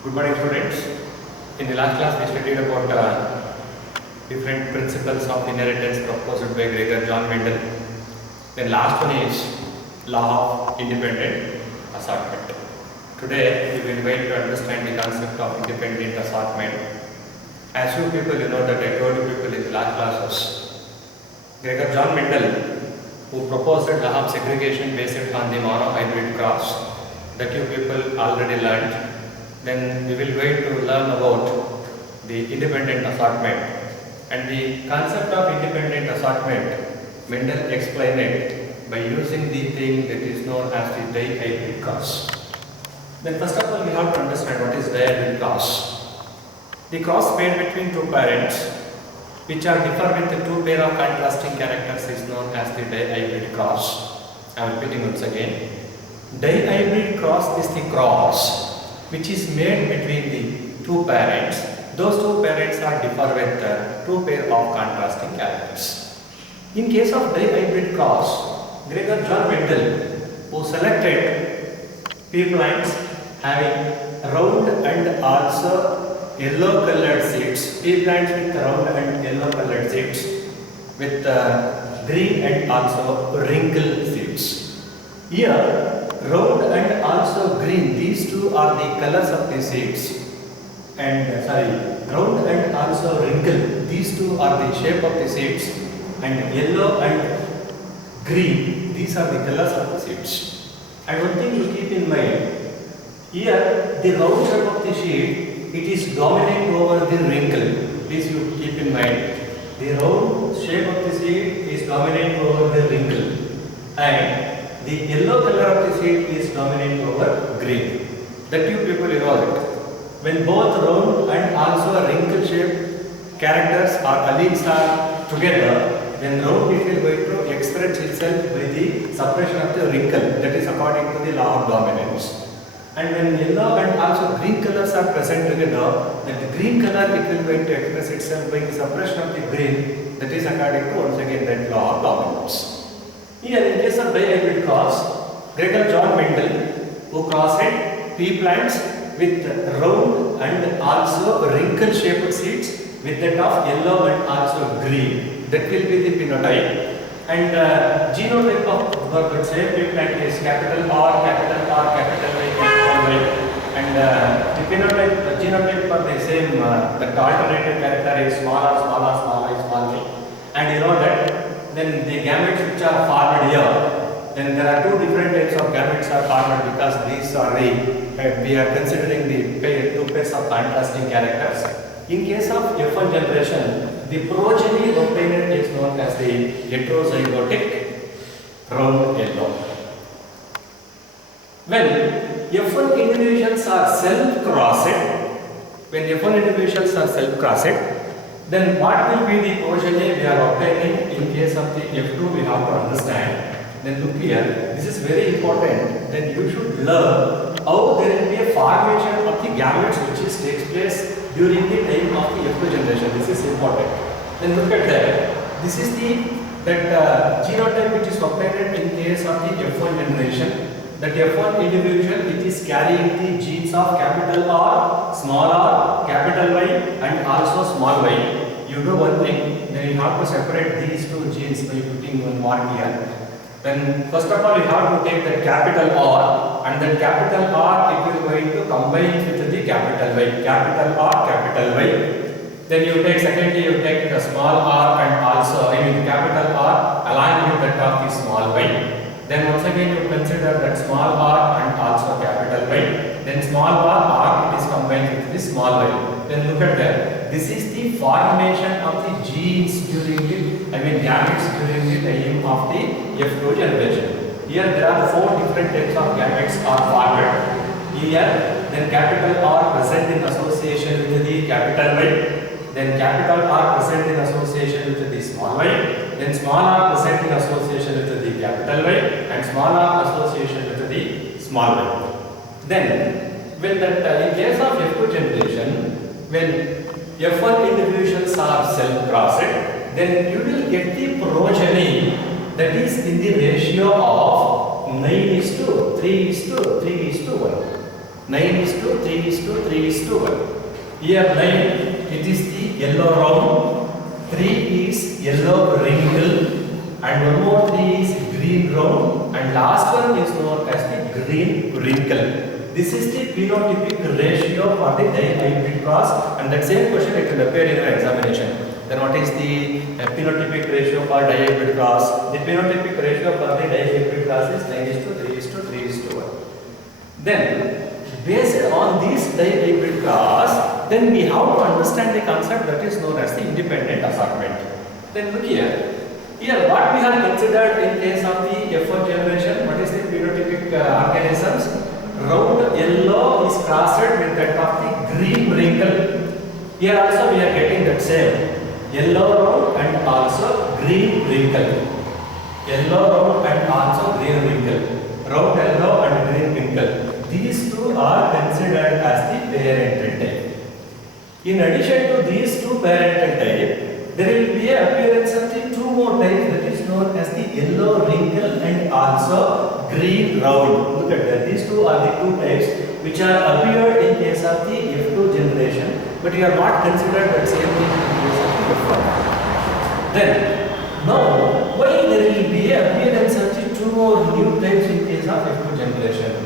Good morning, students. In the last class, we studied about different principles of inheritance proposed by Gregor John Mendel. Then last one is law of independent assortment. Today, we will going to understand the concept of independent assortment. As you people, you know that I told you people in the last classes, Gregor John Mendel, who proposed the law of segregation based on the monohybrid cross, that you people already learned. Then we will going to learn about the independent assortment. And the concept of independent assortment, Mendel explained it by using the thing that is known as the dihybrid cross. Then first of all, we have to understand what is dihybrid cross. The cross made between two parents which are differ with the two pair of contrasting characters is known as the dihybrid cross. I am repeating once again. Dihybrid cross is the cross which is made between the two parents. Those two parents are differ with two pair of contrasting characters. In case of dihybrid cross, Gregor John Mendel, who selected pea plants having round and also yellow colored seeds, pea plants with round and yellow colored seeds with green and also wrinkled seeds. Here, round and also green, these two are the colors of the seeds. And round and also wrinkled, these two are the shape of the seeds. And yellow and green, these are the colors of the seeds. And one thing you keep in mind, here the round shape of the seed, it is dominant over the wrinkle. Please you keep in mind, the round shape of the seed is dominant over the wrinkle. And the yellow color of the seed is dominant over green. That you people know it. When both round and also wrinkle shaped characters or alleles are together, then round it will going to express itself by the suppression of the wrinkle. That is according to the law of dominance. And when yellow and also green colors are present together, then the green color it will going to express itself by the suppression of the green. That is according to once again that law of dominance. Here in case of dihybrid cross, Gregor John Mendel, who crossed pea plants with round and also wrinkle shaped seeds with that of yellow and also green. That will be the phenotype. And genotype of the same pea plant is capital R, capital R, capital Y, capital Y. And the phenotype, the genotype for the same, the alternative character is small r, small r, small I, small y. And you know that then the gametes which are formed here, then there are two different types of gametes are formed because these are the, we are considering the two pairs of contrasting characters. In case of F1 generation, the progeny obtained is known as the heterozygotic round yellow. When F1 individuals are self-crossed, then what will be the progeny we are obtaining in case of the F2 we have to understand. Then look here, this is very important. Then you should learn how there will be a formation of the gametes which takes place during the time of the F2 generation. This is important. Then look at that. This is the genotype which is obtained in case of the F1 generation. That F1 individual it is carrying the genes of capital R, small r, capital Y and also small y. You do one thing, then you have to separate these two genes by putting one mark here. Then first of all you have to take the capital R and then capital R it will going to combine with the capital Y. Capital R, capital Y. Then you take secondly you take the small r and also the capital R along with that of the small y. Then once again you consider that small r and also capital Y. Then small r it is combined with the small y. Then look at that. This is the formation of the genes during the gametes during the time of the F2 generation. Here there are four different types of gametes are formed. Here then capital R present in association with the capital Y. Then capital R present in association with the small y. Then small r present in association with the capital Y and small r association with the small y. Then when that in case of F2 generation, when F1 individuals are self-crossed, then you will get the progeny that is in the ratio of 9:3:3:1. 9 is to 3 is to 3 is to 1. Here 9, it is the yellow round, 3 is yellow wrinkle, and one more 3 is green round, and last one is known as the green wrinkle. This is the phenotypic ratio for the dihybrid cross, and that same question it will appear in your examination. Then what is the phenotypic ratio for dihybrid cross? The phenotypic ratio for the dihybrid cross is 9 is to 3 is to 3 is to 1. Then based on this dihybrid cross, then we have to understand the concept that is known as the independent assortment. Then look here. Here what we have considered in case of the F1 generation, what is the phenotypic organisms? Round yellow is crossed with that of the green wrinkle. Here also we are getting that same. Yellow round and also green wrinkle. Yellow round and also green wrinkle. Round yellow and green wrinkle. These two are considered as the parental type. In addition to these two parental type, there will be a appearance of the two more types that is known as the yellow wrinkle and also green round. Look at that. These two are the two types which are appeared in case of the F2 generation, but you are not considered that same thing in case of the F1. Then, now, why there will be a appearance of the two more new types in case of F2 generation?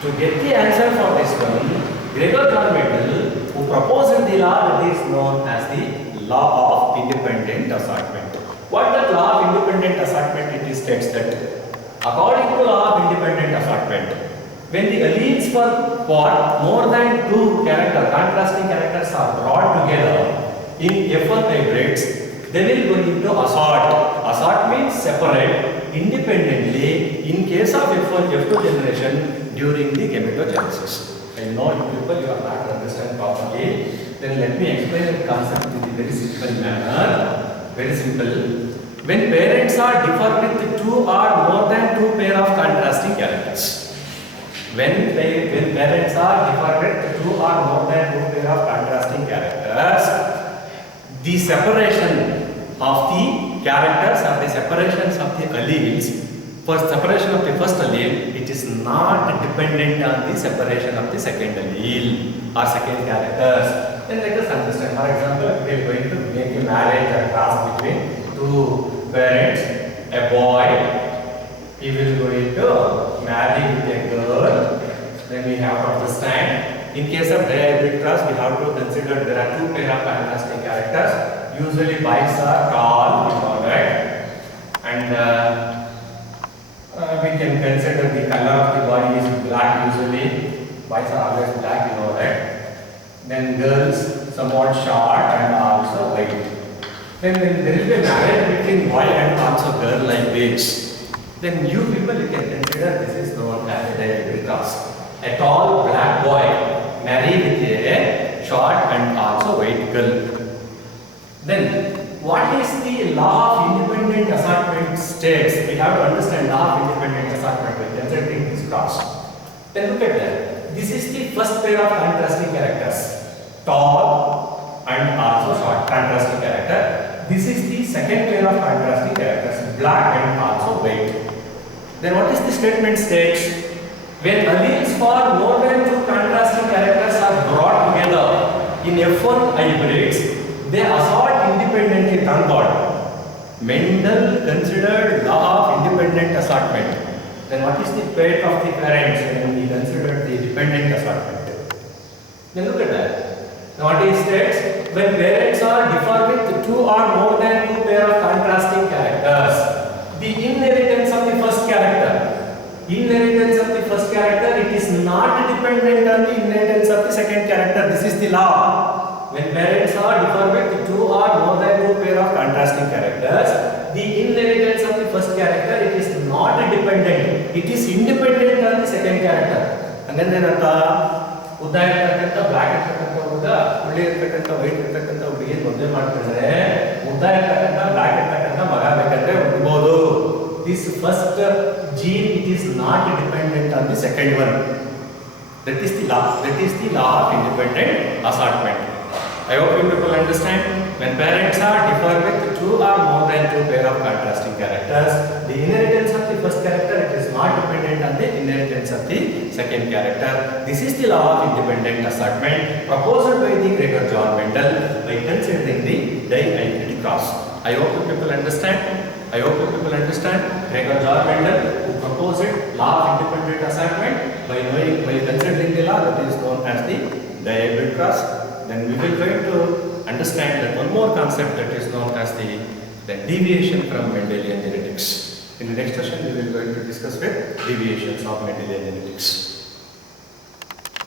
To get the answer for this one, Gregor John Mendel, who proposed the law that is known as the law of independent assortment. What the law of independent assortment? It states that according to law of independent assortment, when the alleles for more than two contrasting characters are brought together in F1 hybrids, they will go into assort. Assort means separate independently in case of F1, F2 generation during the gametogenesis. I know people you are not understand properly. Then let me explain the concept in a very simple manner. Very simple. When parents are differ with two or more than two pair of contrasting characters. When parents are differ with two or more than two pair of contrasting characters, the separation of the characters or the separations of the alleles, for separation of the first allele, it is not dependent on the separation of the second allele or second characters. Then let us understand. For example, we are going to make a marriage or cross between two parents. A boy, he will going to marry with a girl. Then we have to understand. In case of dihybrid cross, we have to consider there are two pair of contrasting characters. Usually boys are tall, you know, right? And we can consider the color of the body is black usually. Boys are always black, you know, right? Then girls somewhat short and also white. Then there will be a marriage between boy and also girl like this. Then you people you can consider this is known as a dihybrid cross. A tall black boy married with a short and also white girl. Then what is the law of independent assortment states? We have to understand law of independent assortment by considering this cross. Then look at that. This is the first pair of contrasting characters. Tall and also short contrasting character. This is the second pair of contrasting characters. Black and also white. Then what is the statement states? When alleles for more than two contrasting characters are brought together in F1 hybrids, they assort independently. Thank God. Mendel considered law of independent assortment. Then what is the fate of the parents when he considered the dependent assortment? Then look at that. Now what he states, when parents are differ with two or more than two pair of contrasting characters, the inheritance of the first character, it is not dependent on the inheritance of the second character. This is the law. When parents are differ with two or more than two pair of contrasting characters, the inheritance of the first character, it is not dependent. It is independent on the second character. And then ಉದ್ದ ಇರತಕ್ಕಂಥ block ಇರತಕ್ಕಂಥ ಹುಡುಗ ಹುಳಿ ಇರತಕ್ಕಂಥ white ಇರತಕ್ಕಂಥ ಹುಡುಗಿ ಮದುವೆ ಮಾಡ್ಕೊಂಡ್ರೆ ಉದ್ದ ಇರತಕ್ಕಂಥ ಬ್ಲಾಕ್ ಇರತಕ್ಕಂಥ ಮಗ ಬೇಕಂದ್ರೆ ಹುಡ್ಬೋದು. This first gene it is not dependent on the second one. That is the law of independent assortment. I hope you people understand. When parents are differ with two or more than two pair of contrasting characters, the inheritance of the first character it is not dependent on the inheritance inheritance of the second character. This is the law of independent assortment proposed by the Gregor John Mendel by considering the di-identity cross. I hope you people understand. Gregor John Mendel, who proposed law of independent assortment by considering the law that is known as the di-hybrid cross. Then we will try to understand that one more concept that is known as the deviation from Mendelian genetics. In the next session, we will going to discuss with deviations of Mendelian genetics.